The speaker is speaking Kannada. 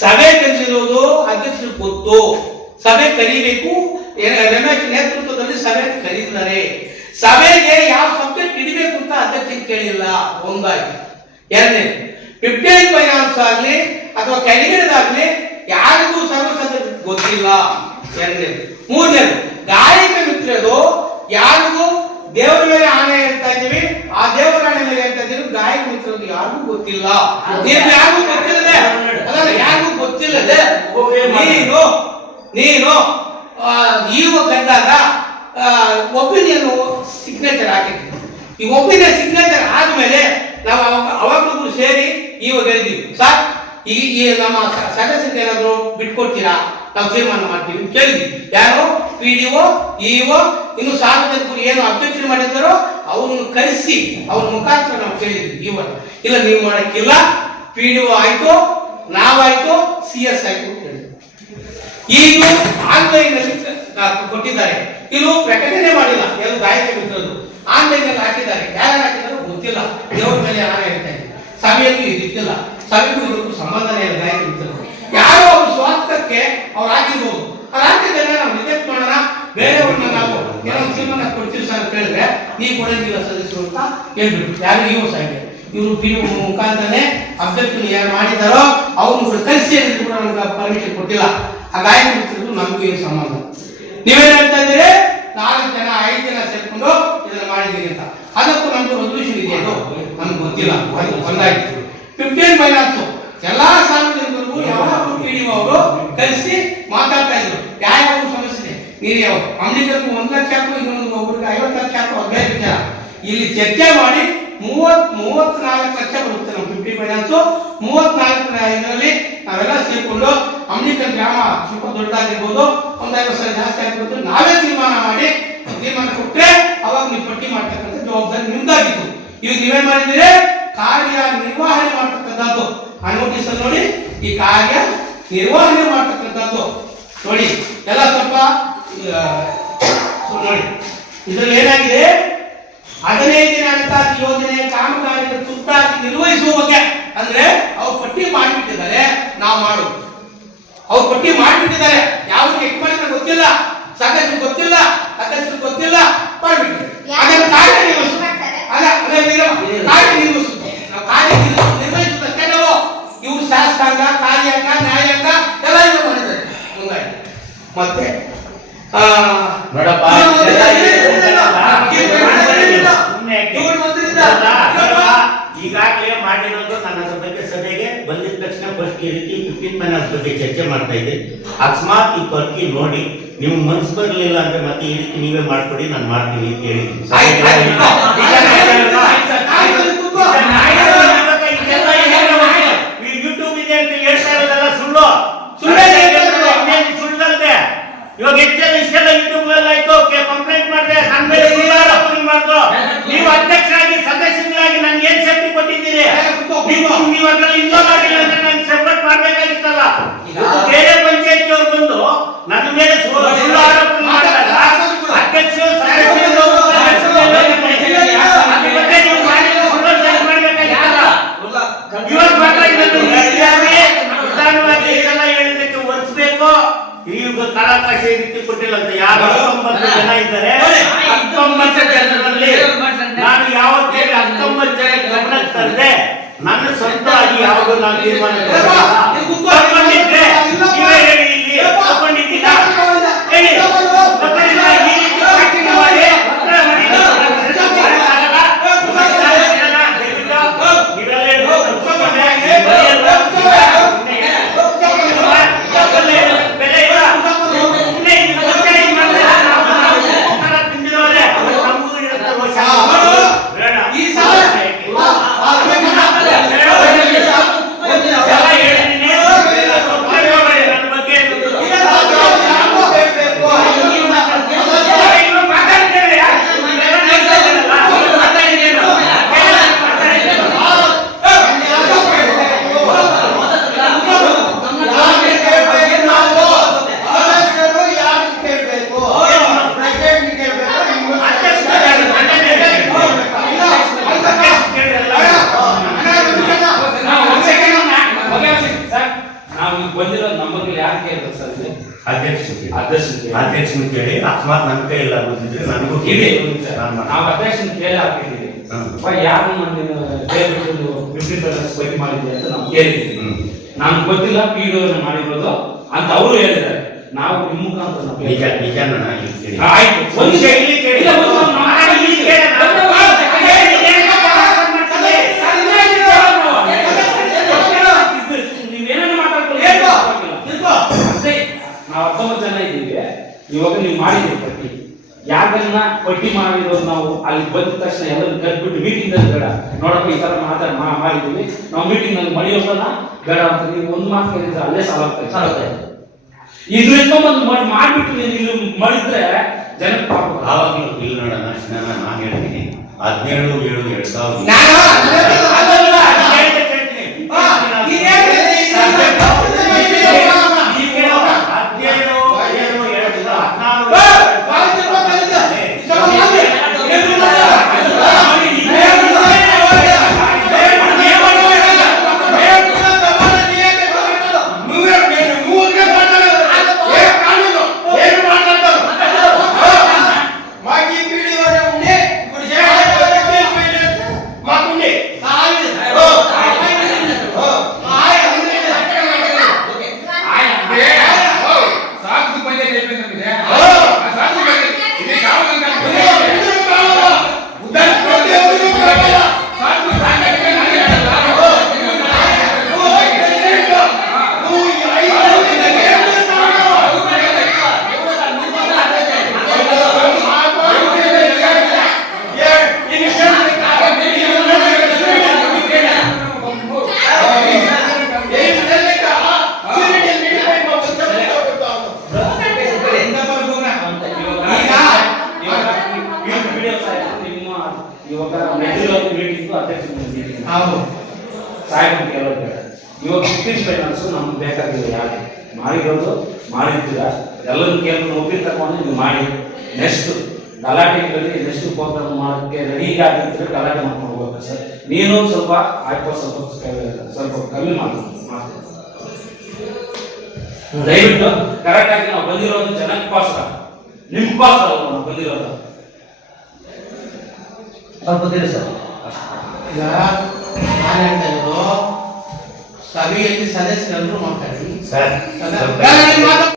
ಸಭೆ ಕರೆದಿರೋದು ಅಧ್ಯಕ್ಷರು ಗೊತ್ತು, ಸಭೆ ಕರೀಬೇಕು. ರಮೇಶ್ ನೇತೃತ್ವದಲ್ಲಿ ಸಭೆ ಕರೀತಾರೆ. ಸಭೆಗೆ ಯಾವ ಸಬ್ಜೆಕ್ಟ್ ಇಡಬೇಕು ಅಂತ ಅಧ್ಯಕ್ಷರಿಗೆ ಕೇಳಿಲ್ಲ. ಒಂದಾಗಿ. ಎರಡನೇ, 15 ಫೈನಾನ್ಸ್ ಆಗಲಿ ಅಥವಾ ಕೆಳಗಿನದಾಗ್ಲಿ ಯಾರಿಗೂ ಸರ್ವಸದಸ್ಯ ಗೊತ್ತಿಲ್ಲ. ಎರಡನೇ. ಮೂರನೇದು, ಗಾಯಕ ಮಿತ್ರರು ಯಾರಿಗೂ ದೇವರ ಮೇಲೆ ಆಣೆ ಹೇಳ್ತಾ ಇದೀವಿ, ಆ ದೇವರ ಆಣೆ ಮೇಲೆ ಹೇಳ್ತಾ ಇದೀವಿ, ಗಾಯಕ ಮಿತ್ರರು ಯಾರಿಗೂ ಗೊತ್ತಿಲ್ಲ. ನೀವು ಯಾರಿಗೂ ಗೊತ್ತಿಲ್ಲದೆ ಅದಲ್ಲ, ಯಾರಿಗೂ ಗೊತ್ತಿಲ್ಲದೆ ನೀನು ಈಗ ಕಂಡಾಗ ಒಪಿನಿಯನ್ ಸಿಗ್ನೇಚರ್ ಹಾಕಿದ್ವಿ. ಈ ಒಪಿನಿಯನ್ ಸಿಗ್ನೇಚರ್ ಆದ್ಮೇಲೆ ನಾವು ಅವಾಗಲೂ ಸೇರಿ ಇವಾಗ ಹೇಳಿದ್ವಿ, ಸರ್ ಈ ನಮ್ಮ ಸದಸ್ಯರಿಗೆ ಏನಾದ್ರು ಬಿಟ್ಕೊಡ್ತೀರಾ, ನಾವು ತೀರ್ಮಾನ ಮಾಡ್ತೀವಿ ಕೇಳಿದ್ವಿ. ಯಾರು PDO EO ಇನ್ನು ಸಾರ್ವಜನಿಕರು ಏನು ಅಬ್ಜೆಕ್ಷನ್ ಮಾಡಿದ್ದಾರೋ ಅವ್ರನ್ನು ಕರೆಸಿ ಅವ್ರ ಮುಖಾಂತರ ನಾವು ಕೇಳಿದ್ವಿ. ಇಲ್ಲ ನೀವು ಮಾಡಕ್ಕಿಲ್ಲ, PDO ಆಯ್ತು, ನಾವಾಯ್ತು, CS ಆಯ್ತು ಕೇಳಿದ್ವಿ. ಈಗ ಆನ್ಲೈನ್ ನಲ್ಲಿ ಕೊಟ್ಟಿದ್ದಾರೆ, ಇದು ಪ್ರಕಟಣೆ ಮಾಡಿಲ್ಲ. ಏನು ಗಾಯಕ ಮಿತ್ರರು ಆನ್ಲೈನ್ ಅಲ್ಲಿ ಹಾಕಿದ್ದಾರೆ, ಯಾರು ಹಾಕಿದಾರೋ ಗೊತ್ತಿಲ್ಲ. ದೇವರ ಮೇಲೆ ಯಾರು ಹೇಳ್ತಾ ಇದ್ದಾರೆ, ಸಭೆಯಲ್ಲಿ ಇದಿಲ್ಲ, ಸಭೆಗೂ ಇದಕ್ಕೂ ಸಂಬಂಧನೇ ಇಲ್ಲ. ಗಾಯಕ ಮಿತ್ರರು ಯಾರೋ ಅವ್ರ ಸ್ವಾರ್ಥಕ್ಕೆ ಅವ್ರು ಹಾಕಿರ್ಬೋದು, ಅವ್ರು ಹಾಕಿದ್ರೆ ನಾವು ರಿಜೆಕ್ಟ್ ಮಾಡೋಣ, ಬೇರೆಯವ್ರನ್ನ ನಾವು ಏನೋ ತೀರ್ಮಾನ ಕೊಡ್ತೀವಿ ಸರ್ ಅಂತ ಹೇಳಿದ್ರೆ ನೀವು ಕೊಡಂಗಿಲ್ಲ ಸದಸ್ಯರು ಅಂತ ಹೇಳ್ಬಿಟ್ಟು ಯಾರು EO ಸಾಹಿತ್ಯ ಇವರು PDO ಮುಖಾಂತರನೇ ಅಭ್ಯರ್ಥಿ ಯಾರು ಮಾಡಿದಾರೋ ಅವ್ರನ್ನ ಕೂಡ ಕಲಿಸಿ ಹೇಳಿದ್ರು ಕೂಡ ನಮ್ಗೆ ಪರ್ಮಿಷನ್ ಕೊಟ್ಟಿಲ್ಲ. ಆ ಗಾಯಕ ಮಿತ್ರರು ನಮಗೂ ಏನು ಸಂಬಂಧ? ನೀವೇನ್ ಹೇಳ್ತಾ ಇದ್ದೀರಿ, 4 ಜನ 5 ಜನ ಸೇರ್ಕೊಂಡು ಇದನ್ನ ಮಾಡಿದ್ದೀರಿ ಅಂತ. ಅದಕ್ಕೂ ನಮ್ದು ರೆಸಲ್ಯೂಷನ್ ಇದೆ, ಅದು ನಮ್ಗೆ ಗೊತ್ತಿಲ್ಲ. ಒಂದಾಯ್ತು. 15 ಫೈನಾನ್ಸ್ ಎಲ್ಲಾ ಸಾರ್ವಜನಿಕರಿಗೂ ಯಾವಾಗಲೂ PDO ಅವರು ಕಲಿಸಿ ಮಾತಾಡ್ತಾ ಇದ್ರು, ಯಾವ ಸಮಸ್ಯೆ ನೀರು ಯಾವ ಅಂಗಡಿಗರಿಗೂ 1 ಲಕ್ಷ ಹಾಕು, ಇನ್ನೊಂದು ಒಬ್ಬರಿಗೆ 50 ಲಕ್ಷ ಹಾಕು, ಬೇರೆ ವಿಚಾರ. ಇಲ್ಲಿ ಚರ್ಚೆ ಮಾಡಿ 34 ಲಕ್ಷ ಬರುತ್ತೆ ನಮ್ಮ 15 ಫೈನಾನ್ಸ್. 34 ಇದರಲ್ಲಿ ನಾವೆಲ್ಲ ಸೇರ್ಕೊಂಡು ಅಂಗಡಿಗರ ಗ್ರಾಮ ಸ್ವಲ್ಪ ದೊಡ್ಡದಾಗಿರ್ಬೋದು, ಒಂದು 50,000 ಜಾಸ್ತಿ ಆಗಿರ್ಬೋದು, ನಾವೇ ತೀರ್ಮಾನ ಮಾಡಿ ತೀರ್ಮಾನ ಕೊಟ್ಟರೆ ಅವಾಗ ನೀವು ಪಟ್ಟಿ ಮಾಡ್ತಕ್ಕಂಥ ಜವಾಬ್ದಾರಿ ನಿಮ್ದಾಗಿತ್ತು. ಈಗ ನೀವೇನ್ ಮಾಡಿದ್ದೀರಿ, ಕಾರ್ಯ ನಿರ್ವಹಣೆ ಮಾಡ್ತಕ್ಕಂಥದ್ದು. ಆ ನೋಟಿಸ್ ಅಲ್ಲಿ ನೋಡಿ, ಈ ಕಾರ್ಯ ನಿರ್ವಹಣೆ ಮಾಡ್ತಕ್ಕಂಥದ್ದು ನೋಡಿ ಎಲ್ಲ ಸ್ವಲ್ಪ ನೋಡಿ. ಇದರಲ್ಲಿ ಏನಾಗಿದೆ, 15 ದಿನ ಹಣಕಾಸು ಯೋಜನೆ ಕಾಮಗಾರಿಯ ತುರ್ತಾಗಿ ನಿರ್ವಹಿಸುವ ಬಗ್ಗೆ ಅಂದ್ರೆ ಅವ್ರು ಪಟ್ಟಿ ಮಾಡಿಬಿಟ್ಟಿದ್ದಾರೆ, ನಾವು ಮಾಡೋದು. ಅವ್ರು ಪಟ್ಟಿ ಮಾಡಿಬಿಟ್ಟಿದ್ದಾರೆ, ಯಾವ್ದು ಎಷ್ಟು ಮಾಡಿದ್ರೆ ಗೊತ್ತಿಲ್ಲ, ಸದಸ್ಯರು ಗೊತ್ತಿಲ್ಲ, ಅಧ್ಯಕ್ಷರು ಗೊತ್ತಿಲ್ಲ, ಮಾಡಿಬಿಟ್ಟಿದ್ದಾರೆ. ಅದನ್ನು ಕಾರ್ಯ ನಿರ್ವಹಿಸುತ್ತೆ, ನಾವು ಕಾರ್ಯ ನಿರ್ವಹಿಸುತ್ತಷ್ಟೇ. ನಾವು ಇವ್ರು ಶಾಸಕಾಂಗ, ಕಾರ್ಯಾಂಗ, ನ್ಯಾಯಾಂಗ ಎಲ್ಲ ಇದು ಮಾಡಿದ್ದಾರೆ. ಮುಂದಾಗಿ ಮತ್ತೆ ಈಗಾಗಲೇ ಮಾಡಿರೋದು ನನ್ನ ಬಗ್ಗೆ ಸಭೆಗೆ ಬಂದಿದ ತಕ್ಷಣ ಫಸ್ಟ್ ಈ ರೀತಿ 15 ಫೈನಾನ್ಸ್ ಬಗ್ಗೆ ಚರ್ಚೆ ಮಾಡ್ತಾ ಇದ್ದೆ. ಅಕಸ್ಮಾತ್ ಈ ಪಟ್ಟಿ ನೋಡಿ ನೀವು ಮನ್ಸು ಬರಲಿಲ್ಲ ಅಂದ್ರೆ ಮತ್ತೆ ಈ ರೀತಿ ನೀವೇ ಮಾಡ್ಕೊಡಿ, ನಾನು ಮಾಡ್ತೀನಿ ಅಂತ ಹೇಳಿ ಯೂಟ್ಯೂಬ್ ಇದೆ ಅಂತ ಹೇಳ್ತಾ ಇರೋದೆಲ್ಲ ಸುಳ್ಳು. ಸುಳ್ಳಲ್ದೆ ಇವಾಗ ಇಷ್ಟೆಲ್ಲ ಯೂಟ್ಯೂಬ್ ಅಲ್ಲಿ ಆಯ್ತು, ಕಂಪ್ಲೇಂಟ್ ಮಾಡಿದೆ, ನನ್ನ ಮೇಲೆ ಆರೋಪಣೆ ಮಾಡಿದ್ರು. ನೀವು ಅಧ್ಯಕ್ಷರಾಗಿ ಸದಸ್ಯರಾಗಿ ನನ್ಗೆ ಏನ್ ಸೇಫ್ಟಿ ಕೊಟ್ಟಿದ್ದೀರಿ? ನೀವು ಅದ್ರಲ್ಲಿ ಇನ್ವಾಲ್ವ್ ಆಗಿಲ್ಲ ಅಂದ್ರೆ ನಾನು ಸೆಪರೇಟ್ ಮಾಡ್ಬೇಕಾಗಿತ್ತಲ್ಲ. ಬೇರೆ ಪಂಚಾಯತಿ ಅವ್ರು ಬಂದು ನನ್ನ ಮೇಲೆ ಸುಳ್ಳು ಆರೋಪಣೆ ಮಾಡಿದಾಗ ಅಧ್ಯಕ್ಷರು ಇವಾಗ ಪ್ರಧಾನವಾಗಿ ಇದೆಲ್ಲ ಹೇಳಿದಕ್ಕೆ ಒರೆಸ್ಬೇಕು. ಈಗ ಕಾಲಾವಕಾಶ ರೀತಿ ಕೊಟ್ಟಿಲ್ಲ ಅಂತ ಯಾರು 19 ಜನ ಇದ್ದಾರೆ. 19 ಜನರಲ್ಲಿ ನಾನು ಯಾವತ್ತೇ 19 ಜನ ಗಮನಕ್ಕೆ ತಂದೆ. ನನ್ನ ಸ್ವಂತ ಆಗಿ ಯಾವುದು ನಾನು ತೀರ್ಮಾನ ತಗೊಂಡಿದ್ರೆ ನೀವೇ ಹೇಳಿ, ಇಲ್ಲಿ ತಗೊಂಡಿದ್ದೀರಾ ಹೇಳಿ. ನಾವು ಈಗ ಬಂದಿರೋದು ನಮ್ಮಲ್ಲಿ ಯಾರು ಕೇಳಿದ್ರು ಸರ್ ಇಲ್ಲಿ ಅಧ್ಯಕ್ಷ ಅಧ್ಯಕ್ಷನ ಕೇಳಿ ಅಕಸ್ಮಾತ್ ನನ್ನ ಕೈ ಇಲ್ಲ ಬಂದಿದ್ರೆ ನನಗೂ ಇದೆ ಕೇಳಿ ನಾವು ಅಧ್ಯಕ್ಷನ ಕೇಳಿ ಹಾಕಿದ್ದೀವಿ ಯಾರು ದಯವಿಟ್ಟು 50% ಸ್ವೈಪ್ ಮಾಡಿದ್ವಿ ಅಂತ ನಾವು ಕೇಳಿದ್ದೀವಿ. ನಾನು ಗೊತ್ತಿಲ್ಲ PDO ಮಾಡಿರೋದು ಅಂತ ಅವರು ಹೇಳಿದ್ದಾರೆ. ನಾವು ನಿಮ್ಮ ಮುಖಾಂತರ ನಾವು ಆಯ್ತು ಒಂದು ಇಲ್ಲಿ ಕೇಳಿ ನೀವೇನೇನು ಮಾತಾಡ್ಕೊಳ್ಳಿ ನಾವು 19 ಜನ ಇದ್ದೀವಿ. ಇವಾಗ ನೀವು ಮಾಡಿದ್ದೀವಿ ಪಟ್ಟಿ, ಯಾಕನ್ನ ಪಟ್ಟಿ ಮಾಡಿರೋದು ನಾವು ಅಲ್ಲಿ ಬಂದ ತಕ್ಷಣ ಎಲ್ಲರೂ ಕಟ್ಬಿಟ್ಟು ಮೀಟಿಂಗ್ ಅಲ್ಲಿ ಬೇಡ ನೋಡಪ್ಪ ಈ ತರ ಮಾಡಿದ್ದೀವಿ ನಾವು ಮೀಟಿಂಗ್ ನಲ್ಲಿ ಮಳೆಯೋದನ್ನ ಬೇಡ ಅಂತ ನೀವು ಒಂದು ಮಾತು ಕೇಳಿದ್ರೆ ಅಲ್ಲೇ ಸಾಲಾಗ್ತದೆ. ಇದು ಎತ್ಕೊಂಡ್ಬಂದು ಮಾಡ್ಬಿಟ್ಟು ನೀವು ಇಲ್ಲಿ ಮಾಡಿದ್ರೆ ಜನಕ್ಕೆ ಪಾಪ. ಆವಾಗಲೂ ಇಲ್ಲಿ ನೋಡೋಣ ನಾನು ಹೇಳ್ತೀನಿ 17/7/2000 ಇವಾಗ ಮೆಜಾರಿಟಿ ಮೀಟಿಂಗ್ ಅಧ್ಯಕ್ಷ ಮೀಟಿಂಗ್ ಸಾಹೇಬ್ ಕೇಳೋದು ಬೇಡ. ಇವಾಗ 15 ಫೈನಾನ್ಸ್ ನಮ್ಗೆ ಬೇಕಾಗಿಲ್ಲ. ಯಾರು ಮಾಡಿರೋದು ಮಾಡಿರ್ತೀರ ಎಲ್ಲರೂ ಕೇಳ್ಕೊಂಡು ಒಪ್ಪಿಗೆ ತಗೊಂಡು ನೀವು ಮಾಡಿ ನೆಕ್ಸ್ಟ್ ಗಲಾಟೆಗಳಲ್ಲಿ ನೆಕ್ಸ್ಟ್ ಪ್ರೋಗ್ರಾಮ್ ಮಾಡೋಕ್ಕೆ ರೆಡಿ ಆಗಿರ್ತೀರ ಗಲಾಟೆ ಮಾಡ್ಕೊಂಡು ಹೋಗ್ಬೇಕು ಸರ್. ನೀನು ಸ್ವಲ್ಪ ಆಯ್ತು ಸ್ವಲ್ಪ ಕಮ್ಮಿ ಮಾಡ್ತೀನಿ ದಯವಿಟ್ಟು ಕರೆಕ್ಟಾಗಿ ನಾವು ಬಂದಿರೋದು ಜನಕ್ಕೋಸ್ಕರ ನಿಮ್ಗೋಸ್ಕರ ನಾವು ಬಂದಿರೋದು ಸ್ವಲ್ಪ ತಿಳಿಸಿ ಸರ್. ಈಗ ನಾನು ಹೇಳ್ತಾ ಇರೋದು ಸಭೆಯಲ್ಲಿ ಸದಸ್ಯರೆಲ್ಲರೂ ಮಾತಾಡಿ ಸರ್